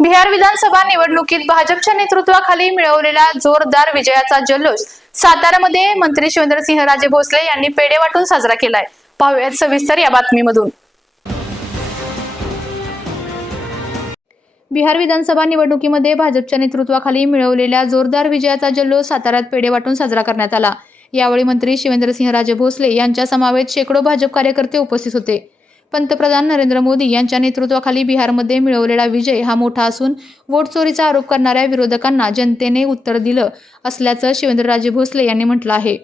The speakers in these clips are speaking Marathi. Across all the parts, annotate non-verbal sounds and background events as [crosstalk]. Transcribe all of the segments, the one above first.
बिहार विधानसभा निवडणुकीत भाजपच्या नेतृत्वाखाली मिळवलेला जोरदार विजयाचा जल्लोष साताऱ्यामध्ये मंत्री शिवेंद्रसिंहराजे भोसले यांनी पेढे वाटून साजरा केलाय. पाहुयात सविस्तर या बातमीमधून. बिहार विधानसभा निवडणुकीमध्ये भाजपच्या नेतृत्वाखाली मिळवलेल्या जोरदार विजयाचा जल्लोष साताऱ्यात पेढे वाटून साजरा करण्यात आला. यावेळी मंत्री शिवेंद्रसिंहराजे भोसले यांच्या समावेत शेकडो भाजप कार्यकर्ते उपस्थित होते. पंतप्रधान नरेंद्र मोदी यांच्या नेतृत्वाखाली बिहारमध्ये मिळवलेला विजय हा मोठा असून वोट चोरीचा आरोप करणाऱ्या विरोधकांना जनतेने उत्तर दिलं असल्याचं शिवेंद्रराजे भोसले यांनी म्हटलं आहे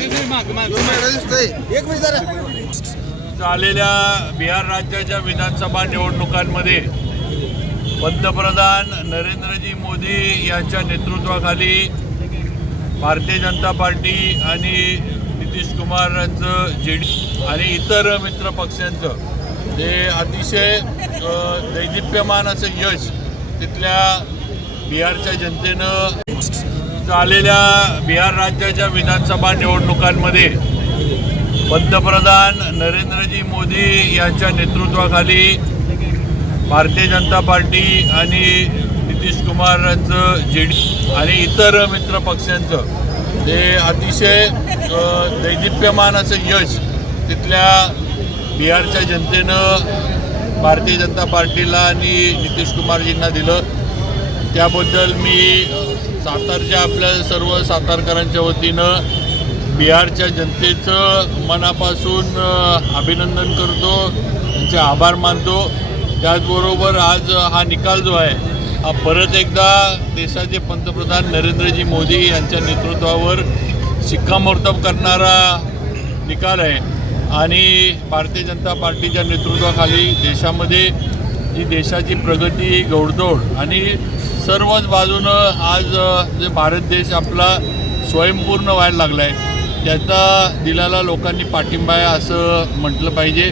एक मिनिट जरा झालेल्या बिहार राज्याच्या विधानसभा निवडणुकांमध्ये पंतप्रधान नरेंद्रजी मोदी यांच्या नेतृत्वाखाली भारतीय जनता पार्टी आणि नितीश कुमारांचं जे डी आणि इतर मित्र पक्षांचं हे अतिशय दैदिप्यमान असं यश तिथल्या बिहारच्या जनतेनं झालेल्या बिहार राज्याच्या विधानसभा निवडणुकांमध्ये पंतप्रधान नरेंद्रजी मोदी यांच्या नेतृत्वाखाली भारतीय जनता पार्टी आणि नितीश कुमारांचं जे डी आणि इतर मित्र पक्षांचं हे अतिशय दैदिप्यमान असं यश तिथल्या बिहारच्या जनतेनं भारतीय जनता पार्टीला आणि नितीश कुमारजींना दिलं. त्याबद्दल मी सातारच्या आपल्या सर्व सातारकरांच्या वतीनं बिहारच्या जनतेचं मनापासून अभिनंदन करतो त्यांचे आभार मानतो. त्याचबरोबर आज हा निकाल जो आहे हा परत एकदा देशाचे पंतप्रधान नरेंद्रजी मोदी यांच्या नेतृत्वावर शिक्कामोर्तब करणारा निकाल आहे. आणि भारतीय जनता पार्टीच्या नेतृत्वाखाली देशामध्ये जी देशाची प्रगती गौडदौड आणि सर्वच बाजूनं आज जे भारत देश आपला स्वयंपूर्ण व्हायला लागला आहे त्याचा दिलाला लोकांनी पाठिंबा आहे असं म्हटलं पाहिजे.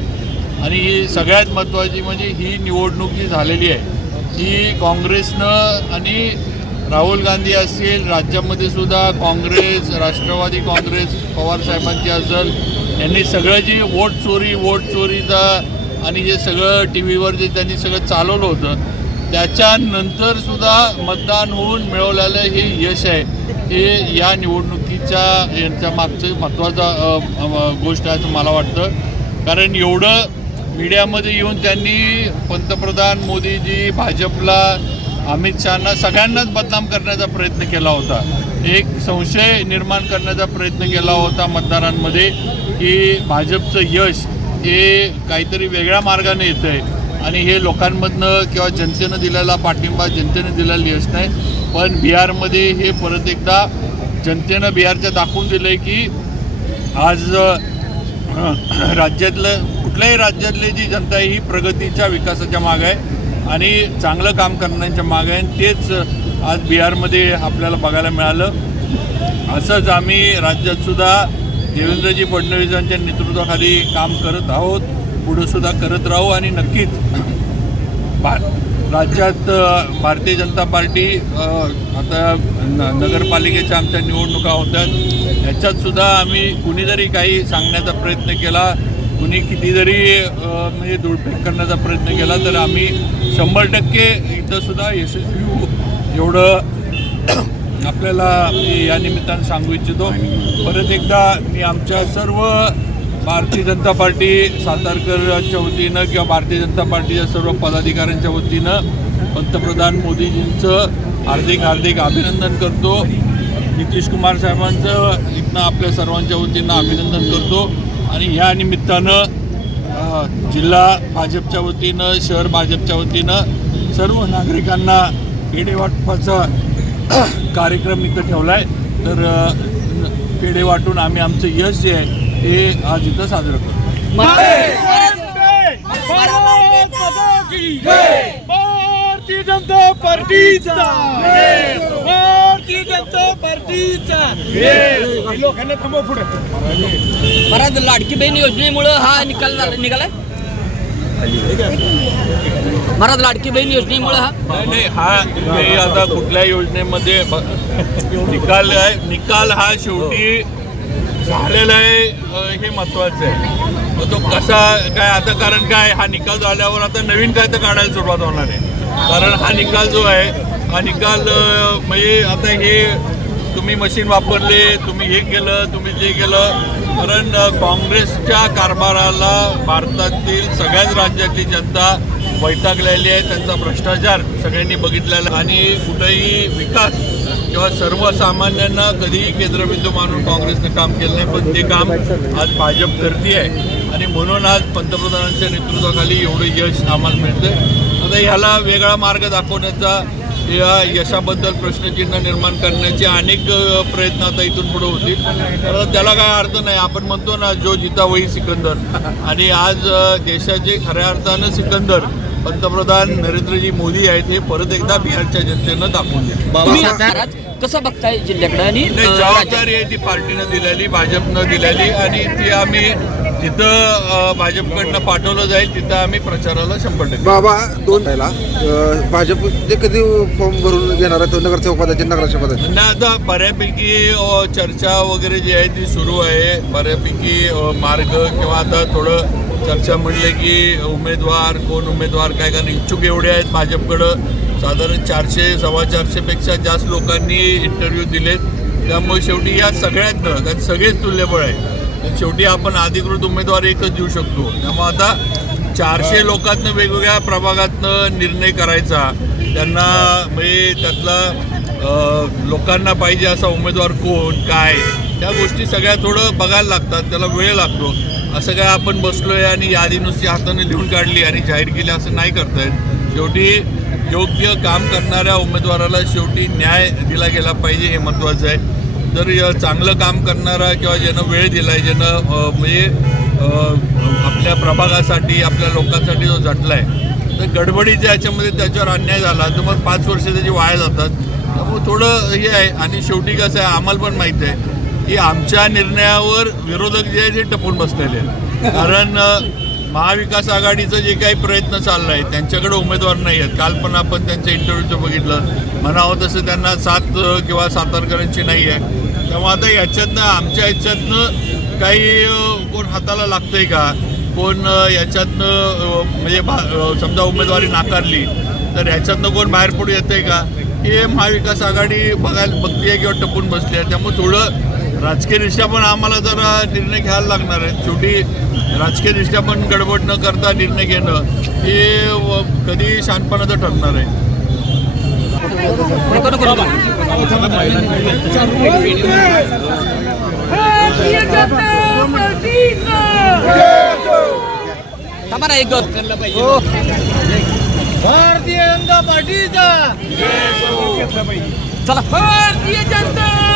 आणि ही सगळ्यात महत्त्वाची म्हणजे ही निवडणूक जी झालेली आहे ही काँग्रेसनं आणि राहुल गांधी असतील राज्यामध्ये सुद्धा काँग्रेस राष्ट्रवादी काँग्रेस पवार साहेबांची असेल यांनी सगळं जी वोट चोरी वोट चोरीचा आणि जे सगळं टी व्हीवर जे त्यांनी सगळं चालवलं होतं त्याच्यानंतर सुद्धा मतदान होऊन मिळवलेलं हे यश आहे. हे या निवडणुकीच्या यांच्या मागचं महत्त्वाचा गोष्ट आहे असं मला वाटतं. कारण एवढं मीडियामध्ये येऊन त्यांनी पंतप्रधान मोदीजी भाजपला अमित शहाना सगळ्यांनाच बदनाम करण्याचा प्रयत्न केला होता. एक संशय निर्माण करण्याचा प्रयत्न केला होता मतदारांमध्ये की भाजपचं यश हे काहीतरी वेगळ्या मार्गाने येतं आहे आणि हे लोकांमधनं किंवा जनतेनं दिलेला पाठिंबा जनतेनं दिलेलं यश नाही. पण बिहारमध्ये हे परत एकदा जनतेनं बिहारच्या दाखवून दिलं आहे की आज [clears throat] राज्यातलं कुठल्याही राज्यातली जी जनता आहे ही प्रगतीच्या विकासाच्या मागं आहे आणि चांगलं काम करण्याच्या मागं आहे. आणि तेच आज बिहारमध्ये आपल्याला बघायला मिळालं. असंच आम्ही राज्यातसुद्धा देवेंद्रजी फडणवीस यांच्या नेतृत्वाखाली काम करत आहोत. पुढं सुद्धा करत राहू आणि नक्कीच भा राज्यात भारतीय जनता पार्टी आता न नगरपालिकेच्या आमच्या निवडणुका होत्या ह्याच्यातसुद्धा आम्ही कुणी जरी काही सांगण्याचा प्रयत्न केला कुणी किती जरी म्हणजे दुर्फेक करण्याचा प्रयत्न केला तर आम्ही शंभर टक्के इथंसुद्धा यशस्वी होऊ. एवढं आपल्याला मी या निमित्तानं सांगू इच्छितो. परत एकदा मी आमच्या सर्व भारतीय जनता पार्टी सातारकरच्या वतीनं किंवा भारतीय जनता पार्टीच्या सर्व पदाधिकाऱ्यांच्या वतीनं पंतप्रधान मोदीजींचं हार्दिक हार्दिक अभिनंदन करतो. नितीश कुमार साहेबांचं इथनं आपल्या सर्वांच्या वतीनं अभिनंदन करतो. आणि ह्या निमित्तानं जिल्हा भाजपच्या वतीनं शहर भाजपच्या वतीनं सर्व नागरिकांना पेढेवाटपाचा कार्यक्रम इथं ठेवला आहे तर पेढे वाटून आम्ही आमचं यश जे आहे हे आज इथं साजरं करतो भारतीय जनता पार्टीचा! भारतीय जनता पार्टीचा! लोकांना थांबव पुढे. परत लाडकी बहीण योजनेमुळं हा निकाल झाला निघालाय? महाराज लाडकी बहीण योजनेमुळं हा? नाही नाही हा तुम्ही आता कुठल्या योजनेमध्ये ब- निकाल आहे? निकाल हा शेवटी झालेला आहे हे महत्वाचं आहे. मग तो कसा काय आता कारण काय हा निकाल झाल्यावर आता नवीन काय तर काढायला सुरुवात होणार आहे. कारण हा निकाल जो आहे हा निकाल म्हणजे आता हे तुम्ही मशीन वापरले तुम्ही हे केलं तुम्ही जे केलं कारण काँग्रेसच्या कारभाराला भारतातील सगळ्याच राज्यातली जनता वैतागलेली आहे त्यांचा भ्रष्टाचार सगळ्यांनी बघितलेला आणि कुठेही विकास किंवा सर्वसामान्यांना कधीही केंद्रबिंदू मानून काँग्रेसनं काम केलं नाही पण ते काम आज भाजप करते आहे. आणि म्हणून आज पंतप्रधानांच्या नेतृत्वाखाली एवढं यश आम्हाला मिळतं आता ह्याला वेगळा मार्ग दाखवण्याचा या यशाबद्दल प्रश्नचिन्ह निर्माण करण्याचे अनेक प्रयत्न आता इथून पुढे होतील. तर त्याला काय अर्थ नाही. आपण म्हणतो ना जो जिता वही सिकंदर. आणि आज देशाचे खऱ्या अर्थानं सिकंदर पंतप्रधान नरेंद्रजी मोदी आहेत हे परत एकदा बिहारच्या जनतेनं दाखवून द्या. कसं बघताय जिल्ह्याकडे? आणि? जबाबदारी आहे ती पार्टीनं दिलेली भाजपनं दिलेली आणि ती आम्ही जिथं भाजपकडनं पाठवलं जाईल तिथं आम्ही प्रचाराला शंभर टक्के. बाबा दोन राहिला भाजप ते कधी फॉर्म भरून घेणार आहे तो नगरसेवक पदाचे नगराध्यक्ष पदाचे नाही आता बऱ्यापैकी चर्चा वगैरे जी आहे ती सुरू आहे. बऱ्यापैकी मार्ग किंवा आता थोडं चर्चा म्हणले की उमेदवार कोण उमेदवार काय कारण इच्छुक एवढे आहेत भाजपकडं. साधारण चारशे सव्वा चारशेपेक्षा जास्त लोकांनी इंटरव्ह्यू दिलेत. त्यामुळे शेवटी या सगळ्यातनं कारण सगळेच तुल्यबळ आहे शेवटी आपण अधिकृत उमेदवार एकच देऊ शकतो. त्यामुळे आता चारशे लोकांतनं वेगवेगळ्या प्रभागातनं निर्णय करायचा. त्यांना म्हणजे त्यातला लोकांना पाहिजे असा उमेदवार कोण काय त्या गोष्टी सगळ्या थोडं बघायला लागतात. त्याला वेळ लागतो. असं काय आपण बसलोय आणि यादी नुसती हाताने लिहून काढली आणि जाहीर केली असं नाही करतायत. शेवटी योग्य काम करणाऱ्या उमेदवाराला शेवटी न्याय दिला गेला पाहिजे हे महत्त्वाचं आहे. जर चांगलं काम करणारा किंवा ज्यानं वेळ दिला आहे ज्यानं म्हणजे आपल्या प्रभागासाठी आपल्या लोकांसाठी जो झटला आहे तर गडबडीच्या याच्यामध्ये त्याच्यावर अन्याय झाला तर मग पाच वर्ष त्याची वाया जातात. त्यामुळे थोडं हे आहे. आणि शेवटी कसं आहे आम्हाला पण माहीत आहे की आमच्या निर्णयावर विरोधक जे आहे ते टपून बसलेले आहेत. कारण महाविकास आघाडीचं जे काही प्रयत्न चालला आहे त्यांच्याकडे उमेदवार नाही आहेत. काल पण आपण त्यांच्या इंटरव्ह्यूचं बघितलं. म्हणावं तसं त्यांना सात किंवा सातारकरांची नाही आहे. त्यामुळे आता याच्यातनं आमच्या याच्यातनं काही कोण हाताला लागतंय का? कोण याच्यातनं म्हणजे भा- समजा उमेदवारी नाकारली तर याच्यातनं कोण बाहेर पडू येतंय का? हे महाविकास आघाडी बघायला बघतीये किंवा टपून बसली आहे त्यामुळे थोडं राजकीयदृष्ट्या पण आम्हाला जरा निर्णय घ्यायला लागणार आहे. शेवटी राजकीयदृष्ट्या पण गडबड न करता निर्णय घेणं हे व- कधी शांतपणाचं ठरणार आहे. एक भारतीय जनता पार्टीचा. चला. भारतीय जनता.